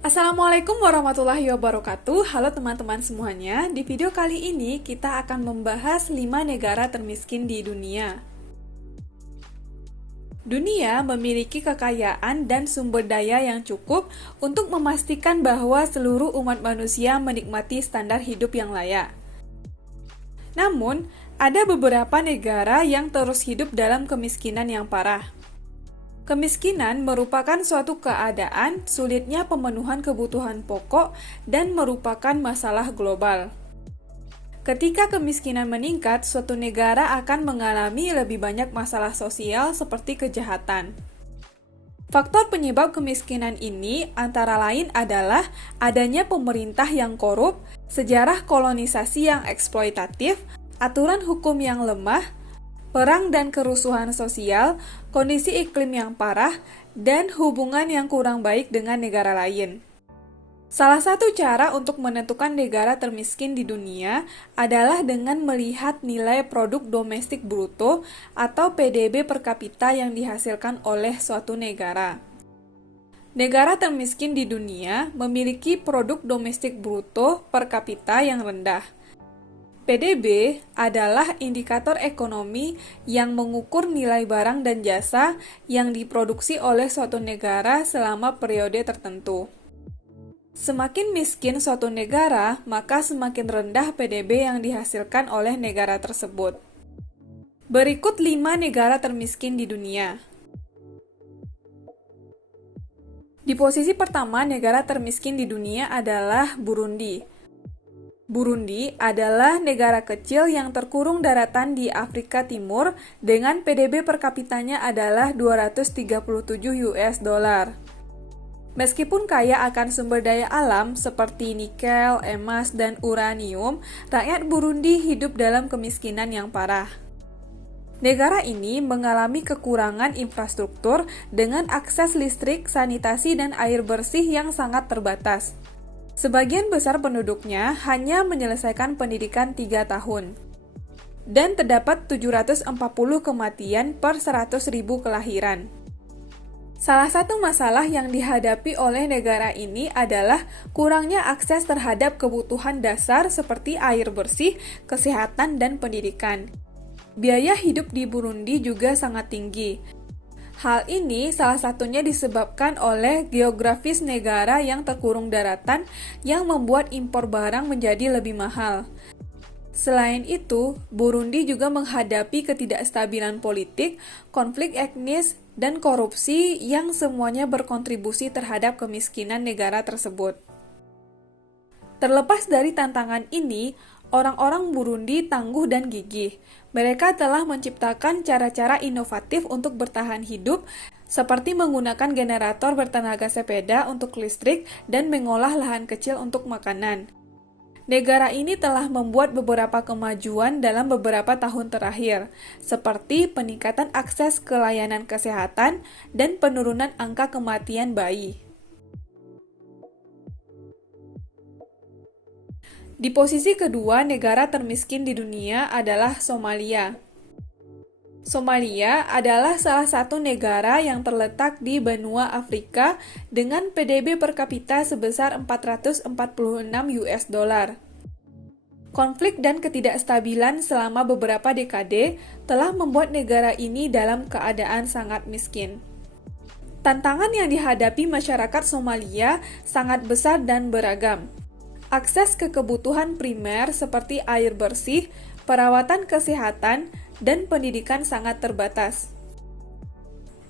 Assalamualaikum warahmatullahi wabarakatuh. Halo teman-teman semuanya. Di video kali ini kita akan membahas 5 negara termiskin di dunia. Dunia memiliki kekayaan dan sumber daya yang cukup untuk memastikan bahwa seluruh umat manusia menikmati standar hidup yang layak. Namun, ada beberapa negara yang terus hidup dalam kemiskinan yang parah. Kemiskinan merupakan suatu keadaan sulitnya pemenuhan kebutuhan pokok dan merupakan masalah global. Ketika kemiskinan meningkat, suatu negara akan mengalami lebih banyak masalah sosial seperti kejahatan. Faktor penyebab kemiskinan ini antara lain adalah adanya pemerintah yang korup, sejarah kolonisasi yang eksploitatif, aturan hukum yang lemah, perang dan kerusuhan sosial, kondisi iklim yang parah, dan hubungan yang kurang baik dengan negara lain. Salah satu cara untuk menentukan negara termiskin di dunia adalah dengan melihat nilai produk domestik bruto atau PDB per kapita yang dihasilkan oleh suatu negara. Negara termiskin di dunia memiliki produk domestik bruto per kapita yang rendah. PDB adalah indikator ekonomi yang mengukur nilai barang dan jasa yang diproduksi oleh suatu negara selama periode tertentu. Semakin miskin suatu negara, maka semakin rendah PDB yang dihasilkan oleh negara tersebut. Berikut 5 negara termiskin di dunia. Di posisi pertama, negara termiskin di dunia adalah Burundi. Burundi adalah negara kecil yang terkurung daratan di Afrika Timur dengan PDB per kapitanya adalah 237 US dollar. Meskipun kaya akan sumber daya alam seperti nikel, emas, dan uranium, rakyat Burundi hidup dalam kemiskinan yang parah. Negara ini mengalami kekurangan infrastruktur dengan akses listrik, sanitasi, dan air bersih yang sangat terbatas. Sebagian besar penduduknya hanya menyelesaikan pendidikan 3 tahun. Dan terdapat 740 kematian per 100.000 kelahiran. Salah satu masalah yang dihadapi oleh negara ini adalah kurangnya akses terhadap kebutuhan dasar seperti air bersih, kesehatan, dan pendidikan. Biaya hidup di Burundi juga sangat tinggi. Hal ini salah satunya disebabkan oleh geografis negara yang terkurung daratan yang membuat impor barang menjadi lebih mahal. Selain itu, Burundi juga menghadapi ketidakstabilan politik, konflik etnis, dan korupsi yang semuanya berkontribusi terhadap kemiskinan negara tersebut. Terlepas dari tantangan ini, orang-orang Burundi tangguh dan gigih. Mereka telah menciptakan cara-cara inovatif untuk bertahan hidup, seperti menggunakan generator bertenaga sepeda untuk listrik dan mengolah lahan kecil untuk makanan. Negara ini telah membuat beberapa kemajuan dalam beberapa tahun terakhir, seperti peningkatan akses ke layanan kesehatan dan penurunan angka kematian bayi. Di posisi kedua, negara termiskin di dunia adalah Somalia. Somalia adalah salah satu negara yang terletak di benua Afrika dengan PDB per kapita sebesar 446 US dollar. Konflik dan ketidakstabilan selama beberapa dekade telah membuat negara ini dalam keadaan sangat miskin. Tantangan yang dihadapi masyarakat Somalia sangat besar dan beragam. Akses ke kebutuhan primer seperti air bersih, perawatan kesehatan, dan pendidikan sangat terbatas.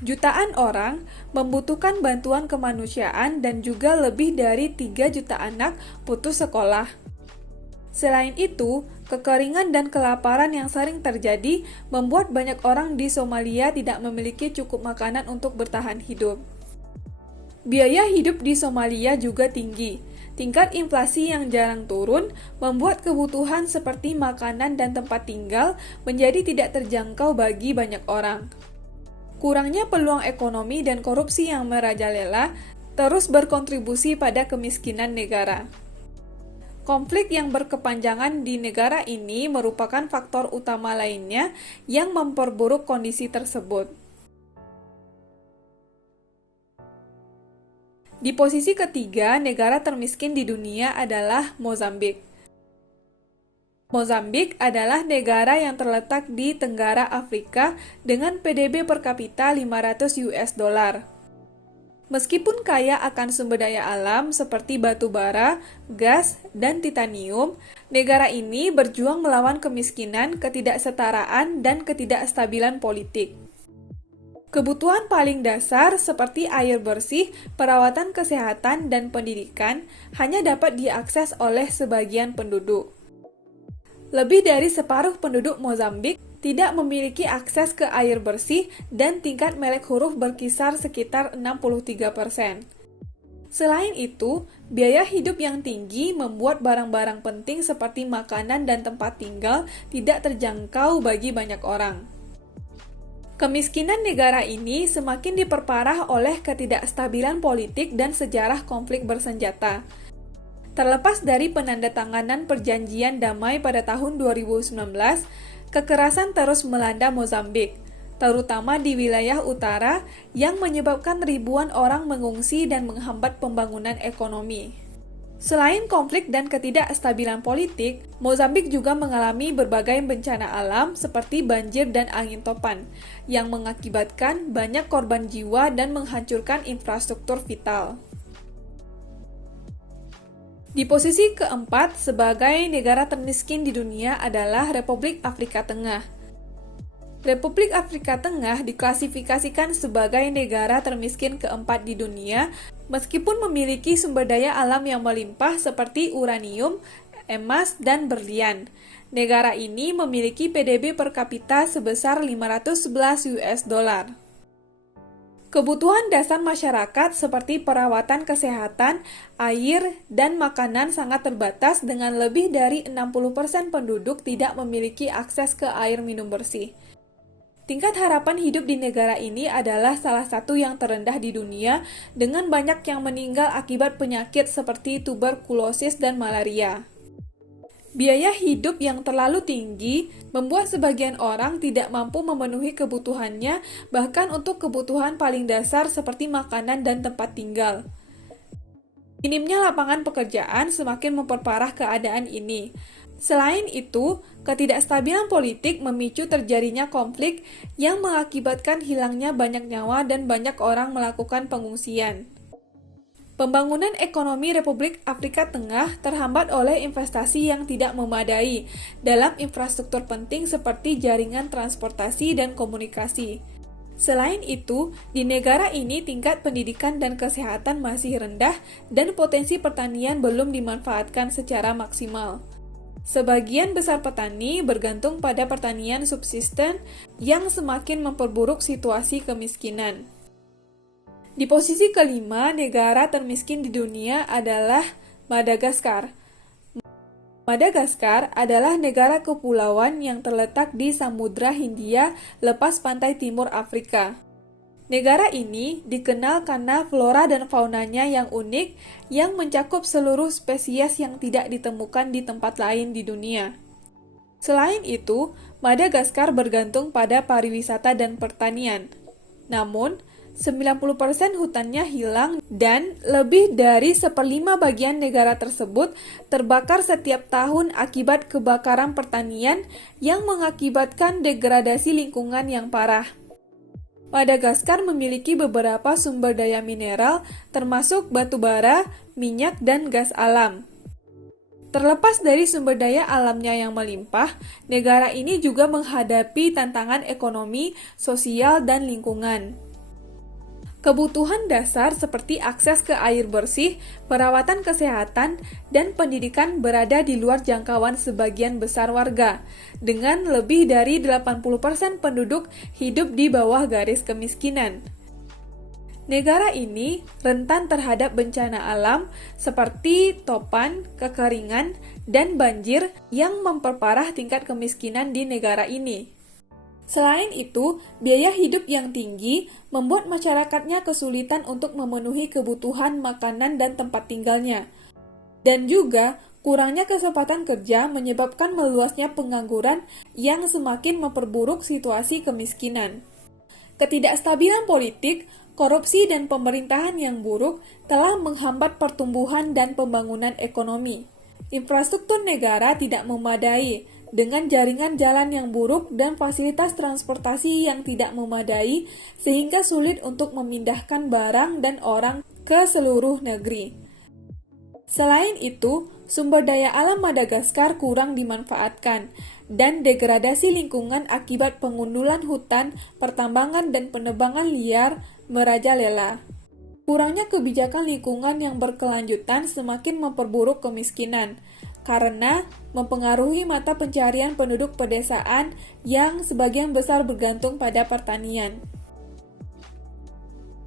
Jutaan orang membutuhkan bantuan kemanusiaan dan juga lebih dari 3 juta anak putus sekolah. Selain itu, kekeringan dan kelaparan yang sering terjadi membuat banyak orang di Somalia tidak memiliki cukup makanan untuk bertahan hidup. Biaya hidup di Somalia juga tinggi. Tingkat inflasi yang jarang turun membuat kebutuhan seperti makanan dan tempat tinggal menjadi tidak terjangkau bagi banyak orang. Kurangnya peluang ekonomi dan korupsi yang merajalela terus berkontribusi pada kemiskinan negara. Konflik yang berkepanjangan di negara ini merupakan faktor utama lainnya yang memperburuk kondisi tersebut. Di posisi ketiga, negara termiskin di dunia adalah Mozambik. Mozambik adalah negara yang terletak di Tenggara Afrika dengan PDB per kapita 500 US dollar. Meskipun kaya akan sumber daya alam seperti batu bara, gas, dan titanium, negara ini berjuang melawan kemiskinan, ketidaksetaraan, dan ketidakstabilan politik. Kebutuhan paling dasar seperti air bersih, perawatan kesehatan, dan pendidikan hanya dapat diakses oleh sebagian penduduk. Lebih dari separuh penduduk Mozambik tidak memiliki akses ke air bersih dan tingkat melek huruf berkisar sekitar 63%. Selain itu, biaya hidup yang tinggi membuat barang-barang penting seperti makanan dan tempat tinggal tidak terjangkau bagi banyak orang. Kemiskinan negara ini semakin diperparah oleh ketidakstabilan politik dan sejarah konflik bersenjata. Terlepas dari penandatanganan perjanjian damai pada tahun 2019, kekerasan terus melanda Mozambik, terutama di wilayah utara yang menyebabkan ribuan orang mengungsi dan menghambat pembangunan ekonomi. Selain konflik dan ketidakstabilan politik, Mozambik juga mengalami berbagai bencana alam seperti banjir dan angin topan, yang mengakibatkan banyak korban jiwa dan menghancurkan infrastruktur vital. Di posisi keempat sebagai negara termiskin di dunia adalah Republik Afrika Tengah. Republik Afrika Tengah diklasifikasikan sebagai negara termiskin keempat di dunia, meskipun memiliki sumber daya alam yang melimpah seperti uranium, emas, dan berlian. Negara ini memiliki PDB per kapita sebesar 511 US dollar. Kebutuhan dasar masyarakat seperti perawatan kesehatan, air, dan makanan sangat terbatas dengan lebih dari 60% penduduk tidak memiliki akses ke air minum bersih. Tingkat harapan hidup di negara ini adalah salah satu yang terendah di dunia dengan banyak yang meninggal akibat penyakit seperti tuberkulosis dan malaria. Biaya hidup yang terlalu tinggi membuat sebagian orang tidak mampu memenuhi kebutuhannya, bahkan untuk kebutuhan paling dasar seperti makanan dan tempat tinggal. Minimnya lapangan pekerjaan semakin memperparah keadaan ini. Selain itu, ketidakstabilan politik memicu terjadinya konflik yang mengakibatkan hilangnya banyak nyawa dan banyak orang melakukan pengungsian. Pembangunan ekonomi Republik Afrika Tengah terhambat oleh investasi yang tidak memadai dalam infrastruktur penting seperti jaringan transportasi dan komunikasi. Selain itu, di negara ini tingkat pendidikan dan kesehatan masih rendah dan potensi pertanian belum dimanfaatkan secara maksimal. Sebagian besar petani bergantung pada pertanian subsisten yang semakin memperburuk situasi kemiskinan. Di posisi kelima, negara termiskin di dunia adalah Madagaskar. Madagaskar adalah negara kepulauan yang terletak di Samudra Hindia lepas pantai timur Afrika. Negara ini dikenal karena flora dan faunanya yang unik yang mencakup seluruh spesies yang tidak ditemukan di tempat lain di dunia. Selain itu, Madagaskar bergantung pada pariwisata dan pertanian. Namun, 90% hutannya hilang dan lebih dari 1/5 bagian negara tersebut terbakar setiap tahun akibat kebakaran pertanian yang mengakibatkan degradasi lingkungan yang parah. Madagaskar memiliki beberapa sumber daya mineral termasuk batu bara, minyak, dan gas alam. Terlepas dari sumber daya alamnya yang melimpah, negara ini juga menghadapi tantangan ekonomi, sosial, dan lingkungan. Kebutuhan dasar seperti akses ke air bersih, perawatan kesehatan, dan pendidikan berada di luar jangkauan sebagian besar warga, dengan lebih dari 80% penduduk hidup di bawah garis kemiskinan. Negara ini rentan terhadap bencana alam seperti topan, kekeringan, dan banjir yang memperparah tingkat kemiskinan di negara ini. Selain itu, biaya hidup yang tinggi membuat masyarakatnya kesulitan untuk memenuhi kebutuhan makanan dan tempat tinggalnya. Dan juga, kurangnya kesempatan kerja menyebabkan meluasnya pengangguran yang semakin memperburuk situasi kemiskinan. Ketidakstabilan politik korupsi dan pemerintahan yang buruk telah menghambat pertumbuhan dan pembangunan ekonomi. Infrastruktur negara tidak memadai, dengan jaringan jalan yang buruk dan fasilitas transportasi yang tidak memadai, sehingga sulit untuk memindahkan barang dan orang ke seluruh negeri. Selain itu, sumber daya alam Madagaskar kurang dimanfaatkan, dan degradasi lingkungan akibat pengundulan hutan, pertambangan, dan penebangan liar merajalela. Kurangnya kebijakan lingkungan yang berkelanjutan semakin memperburuk kemiskinan, karena mempengaruhi mata pencarian penduduk pedesaan yang sebagian besar bergantung pada pertanian.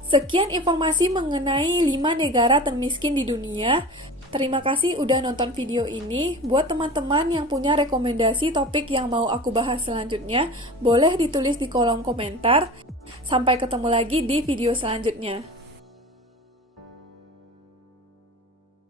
Sekian informasi mengenai 5 negara termiskin di dunia. Terima kasih udah nonton video ini. Buat teman-teman yang punya rekomendasi topik yang mau aku bahas selanjutnya, boleh ditulis di kolom komentar. Sampai ketemu lagi di video selanjutnya.